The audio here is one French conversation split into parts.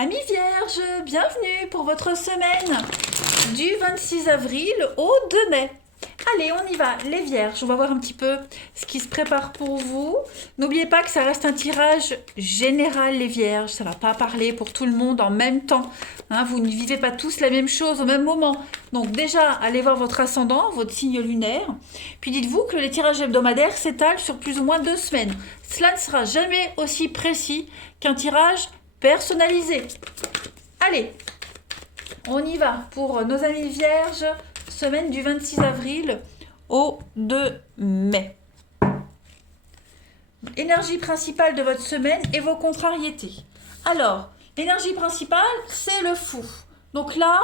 Amis vierges, bienvenue pour votre semaine du 26 avril au 2 mai. Allez, on y va, les vierges, on va voir un petit peu ce qui se prépare pour vous. N'oubliez pas que ça reste un tirage général, les vierges, ça ne va pas parler pour tout le monde en même temps. Hein, vous ne vivez pas tous la même chose au même moment. Donc déjà, allez voir votre ascendant, votre signe lunaire. Puis dites-vous que les tirages hebdomadaires s'étalent sur plus ou moins 2 semaines. Cela ne sera jamais aussi précis qu'un tirage personnalisé. Allez, on y va pour nos amis vierges, semaine du 26 avril au 2 mai. Énergie principale de votre semaine et vos contrariétés. Alors, l'énergie principale, c'est le fou. Donc là,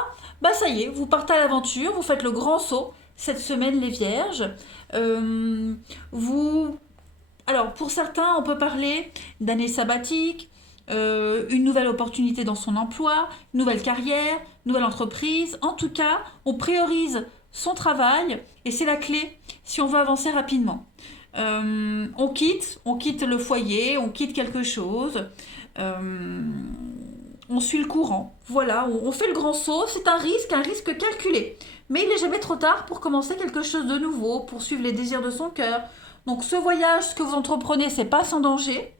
ça y est, vous partez à l'aventure, vous faites le grand saut cette semaine, les vierges. Alors, pour certains, on peut parler d'année sabbatique, une nouvelle opportunité dans son emploi, une nouvelle carrière, une nouvelle entreprise. En tout cas, on priorise son travail et c'est la clé si on veut avancer rapidement. On quitte le foyer, on quitte quelque chose, on suit le courant. Voilà, on fait le grand saut, c'est un risque calculé. Mais il n'est jamais trop tard pour commencer quelque chose de nouveau, pour suivre les désirs de son cœur. Donc ce voyage, ce que vous entreprenez, c'est pas sans danger,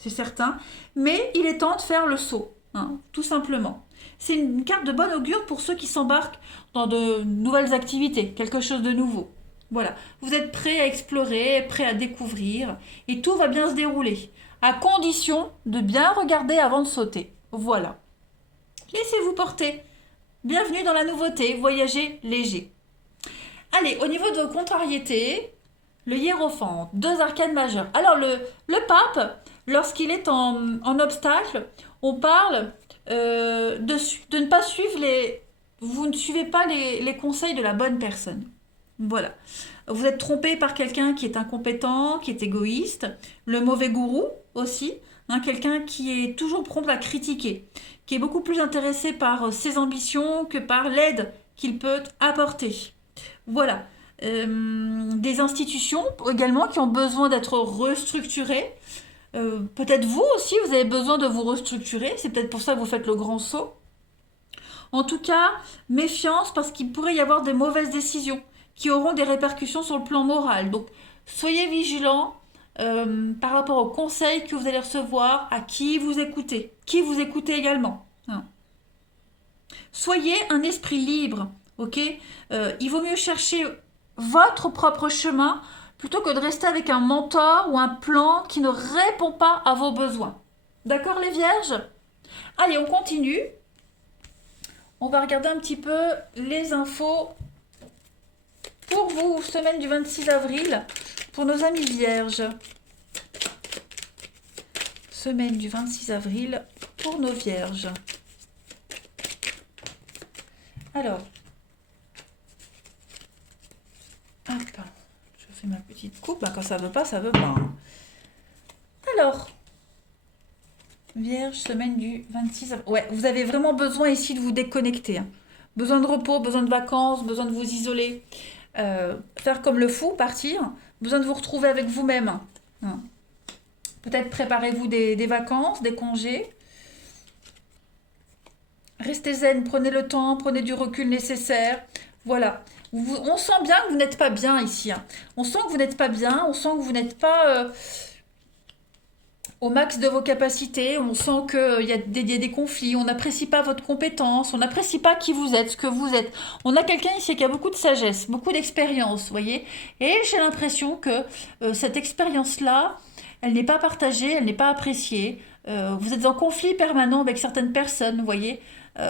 c'est certain, mais il est temps de faire le saut, hein, tout simplement. C'est une carte de bon augure pour ceux qui s'embarquent dans de nouvelles activités, quelque chose de nouveau. Voilà, vous êtes prêts à explorer, prêts à découvrir, et tout va bien se dérouler, à condition de bien regarder avant de sauter. Voilà. Laissez-vous porter. Bienvenue dans la nouveauté, voyagez léger. Allez, au niveau de vos contrariétés, le hiérophante, 2 arcanes majeures. Alors le pape, lorsqu'il est en obstacle, on parle de ne pas suivre vous ne suivez pas les conseils de la bonne personne. Voilà. Vous êtes trompé par quelqu'un qui est incompétent, qui est égoïste, le mauvais gourou aussi, hein, quelqu'un qui est toujours prompt à critiquer, qui est beaucoup plus intéressé par ses ambitions que par l'aide qu'il peut apporter. Voilà. Des institutions également qui ont besoin d'être restructurées. Peut-être vous aussi, vous avez besoin de vous restructurer. C'est peut-être pour ça que vous faites le grand saut. En tout cas, méfiance parce qu'il pourrait y avoir des mauvaises décisions qui auront des répercussions sur le plan moral. Donc, soyez vigilants par rapport aux conseils que vous allez recevoir, à qui vous écoutez également. Hein. Soyez un esprit libre, ok. Il vaut mieux chercher votre propre chemin plutôt que de rester avec un mentor ou un plan qui ne répond pas à vos besoins. D'accord les vierges? Allez, on continue. On va regarder un petit peu les infos pour vous, semaine du 26 avril, pour nos amis vierges. Semaine du 26 avril pour nos vierges. Alors, hop, je fais ma petite coupe. Quand ça veut pas, ça veut pas. Hein. Alors, Vierge, semaine du 26 avril. Ouais, vous avez vraiment besoin ici de vous déconnecter. Hein. Besoin de repos, besoin de vacances, besoin de vous isoler. Faire comme le fou, partir. Besoin de vous retrouver avec vous-même. Hein. Peut-être préparez-vous des vacances, des congés. Restez zen, prenez le temps, prenez du recul nécessaire. Voilà. On sent bien que vous n'êtes pas bien ici. Hein. On sent que vous n'êtes pas bien, on sent que vous n'êtes pas au max de vos capacités, on sent qu'il y a des conflits, on n'apprécie pas votre compétence, on n'apprécie pas qui vous êtes, ce que vous êtes. On a quelqu'un ici qui a beaucoup de sagesse, beaucoup d'expérience, vous voyez. Et j'ai l'impression que cette expérience-là, elle n'est pas partagée, elle n'est pas appréciée. Vous êtes en conflit permanent avec certaines personnes, vous voyez.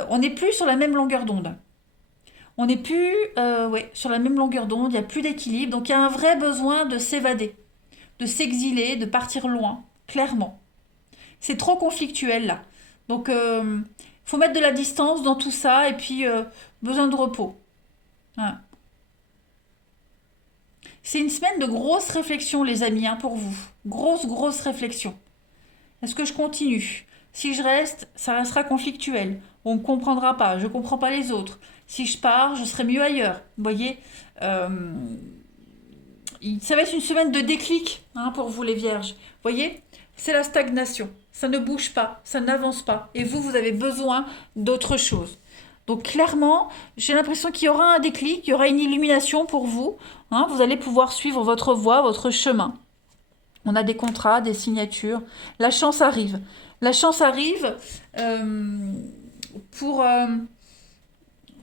On n'est plus sur la même longueur d'onde. On n'est plus sur la même longueur d'onde, il n'y a plus d'équilibre. Donc il y a un vrai besoin de s'évader, de s'exiler, de partir loin, clairement. C'est trop conflictuel là. Donc faut mettre de la distance dans tout ça et puis besoin de repos. Hein. C'est une semaine de grosses réflexions les amis, hein, pour vous. Grosse réflexion. Est-ce que je continue? Si je reste, ça restera conflictuel. On ne me comprendra pas, je ne comprends pas les autres. Si je pars, je serai mieux ailleurs. Vous voyez, ça va être une semaine de déclic, hein, pour vous les vierges. Vous voyez, c'est la stagnation. ça ne bouge pas, ça n'avance pas. Et vous, vous avez besoin d'autre chose. Donc clairement, j'ai l'impression qu'il y aura un déclic, il y aura une illumination pour vous. Hein, vous allez pouvoir suivre votre voie, votre chemin. On a des contrats, des signatures. La chance arrive. La chance arrive pour...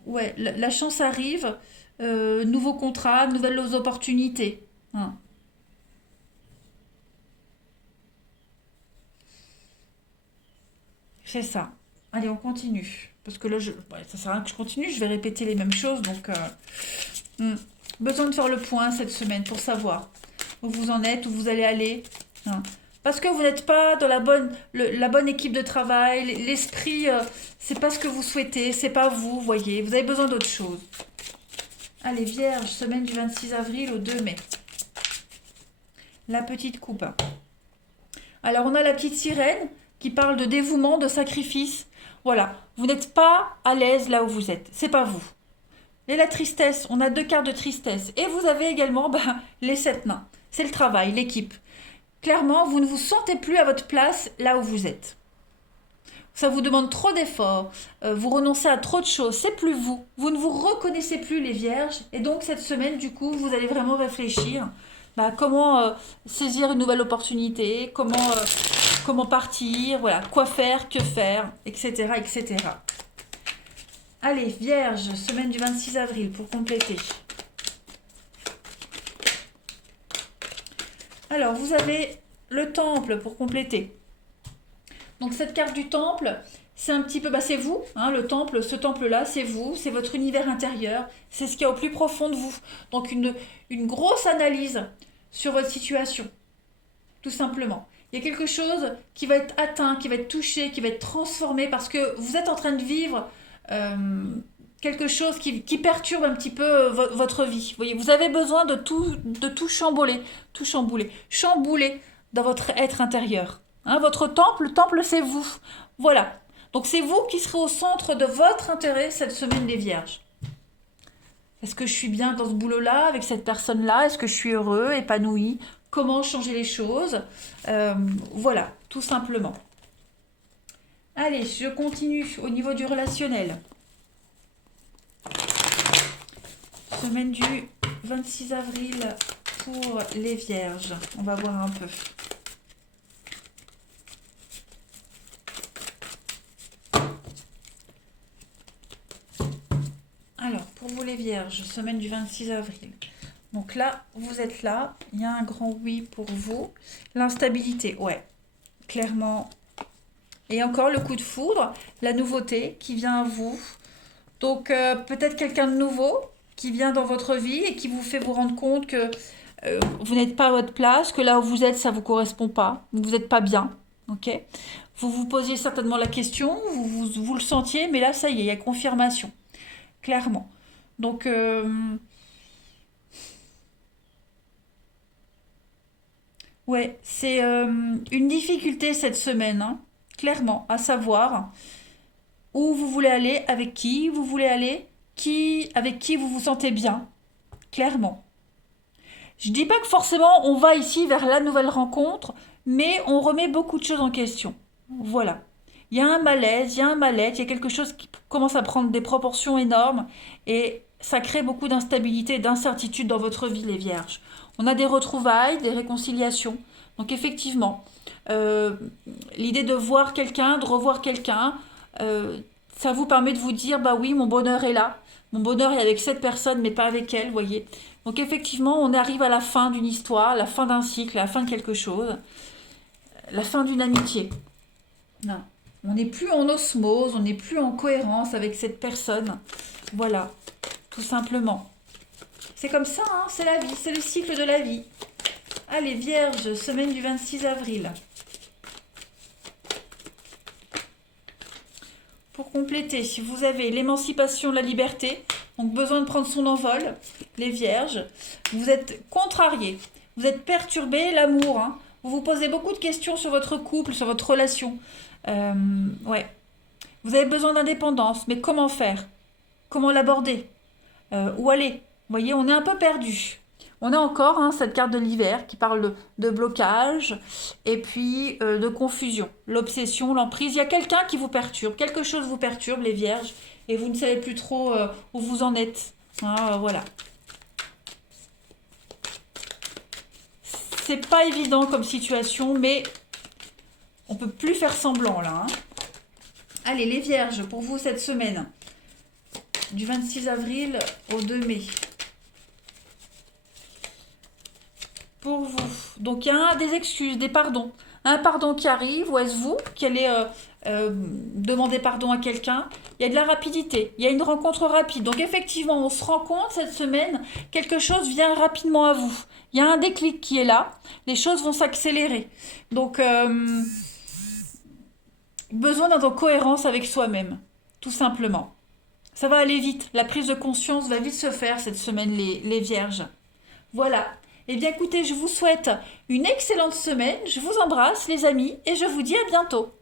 ouais, la chance arrive. Nouveaux contrats, nouvelles opportunités. Hein. C'est ça. Allez, on continue. Parce que là, ouais, ça sert à rien que je continue, je vais répéter les mêmes choses. Donc, hmm. Besoin de faire le point cette semaine pour savoir où vous en êtes, où vous allez aller. Hein. Parce que vous n'êtes pas dans la bonne équipe de travail, l'esprit, c'est pas ce que vous souhaitez, c'est pas vous, voyez. Vous avez besoin d'autre chose. Allez, Vierge, semaine du 26 avril au 2 mai. La petite coupe. Alors, on a la petite sirène qui parle de dévouement, de sacrifice. Voilà, vous n'êtes pas à l'aise là où vous êtes. C'est pas vous. Et la tristesse, on a 2 cartes de tristesse. Et vous avez également les 7 nains. C'est le travail, l'équipe. Clairement, vous ne vous sentez plus à votre place là où vous êtes. Ça vous demande trop d'efforts, vous renoncez à trop de choses, c'est plus vous. Vous ne vous reconnaissez plus les vierges. Et donc cette semaine, du coup, vous allez vraiment réfléchir comment saisir une nouvelle opportunité, comment partir, voilà, quoi faire, que faire, etc. etc. Allez, Vierge, semaine du 26 avril pour compléter. Alors, vous avez le temple pour compléter. Donc, cette carte du temple, c'est un petit peu, c'est vous, hein, le temple, ce temple-là, c'est vous, c'est votre univers intérieur, c'est ce qu'il y a au plus profond de vous. Donc, une grosse analyse sur votre situation, tout simplement. Il y a quelque chose qui va être atteint, qui va être touché, qui va être transformé parce que vous êtes en train de vivre quelque chose qui perturbe un petit peu votre vie. Vous voyez, vous avez besoin de tout chambouler, chambouler dans votre être intérieur. Hein, votre temple, le temple c'est vous. Voilà. Donc c'est vous qui serez au centre de votre intérêt cette semaine des Vierges. Est-ce que je suis bien dans ce boulot-là, avec cette personne-là? Est-ce que je suis heureux, épanoui? Comment changer les choses? Voilà, tout simplement. Allez, je continue au niveau du relationnel. Semaine du 26 avril pour les Vierges. On va voir un peu. Alors, pour vous les Vierges, semaine du 26 avril. Donc là, vous êtes là. Il y a un grand oui pour vous. L'instabilité, ouais, clairement. Et encore le coup de foudre, la nouveauté qui vient à vous. Donc peut-être quelqu'un de nouveau qui vient dans votre vie et qui vous fait vous rendre compte que vous n'êtes pas à votre place, que là où vous êtes, ça ne vous correspond pas, vous n'êtes pas bien. Ok. Vous vous posiez certainement la question, vous le sentiez, mais là, ça y est, il y a confirmation. Clairement. Donc, ouais, c'est une difficulté cette semaine, hein, clairement, à savoir où vous voulez aller, avec qui vous voulez aller, avec qui vous vous sentez bien, clairement. Je dis pas que forcément on va ici vers la nouvelle rencontre, mais on remet beaucoup de choses en question. Voilà. Il y a un malaise, il y a un mal-être, il y a quelque chose qui commence à prendre des proportions énormes et ça crée beaucoup d'instabilité et d'incertitude dans votre vie, les vierges. On a des retrouvailles, des réconciliations. Donc effectivement, l'idée de voir quelqu'un, de revoir quelqu'un, ça vous permet de vous dire, bah oui, mon bonheur est là. Mon bonheur est avec cette personne, mais pas avec elle, voyez. Donc effectivement, on arrive à la fin d'une histoire, la fin d'un cycle, la fin de quelque chose, la fin d'une amitié. Non. On n'est plus en osmose, on n'est plus en cohérence avec cette personne. Voilà, tout simplement. C'est comme ça, hein, c'est la vie, c'est le cycle de la vie. Allez, Vierge, semaine du 26 avril. Pour compléter, si vous avez l'émancipation, la liberté, donc besoin de prendre son envol, les Vierges, vous êtes contrariés, vous êtes perturbés, l'amour, hein. Vous vous posez beaucoup de questions sur votre couple, sur votre relation. Ouais. Vous avez besoin d'indépendance, mais comment faire? Comment l'aborder? Où aller? Vous voyez, on est un peu perdu. On a encore hein, cette carte de l'hiver qui parle de blocage et puis de confusion, l'obsession, l'emprise. Il y a quelqu'un qui vous perturbe, quelque chose vous perturbe, les vierges, et vous ne savez plus trop où vous en êtes. Hein, voilà. C'est pas évident comme situation, mais on peut plus faire semblant là. Hein. Allez, les vierges, pour vous cette semaine, du 26 avril au 2 mai. Pour vous. Donc, il y a des excuses, des pardons. Un pardon qui arrive, ou est-ce vous qui allez demander pardon à quelqu'un? Il y a de la rapidité, il y a une rencontre rapide. Donc, effectivement, on se rend compte cette semaine, quelque chose vient rapidement à vous. Il y a un déclic qui est là, les choses vont s'accélérer. Donc, besoin d'être en cohérence avec soi-même, tout simplement. Ça va aller vite, la prise de conscience va vite se faire cette semaine, les vierges. Voilà. Eh bien écoutez, je vous souhaite une excellente semaine, je vous embrasse les amis et je vous dis à bientôt.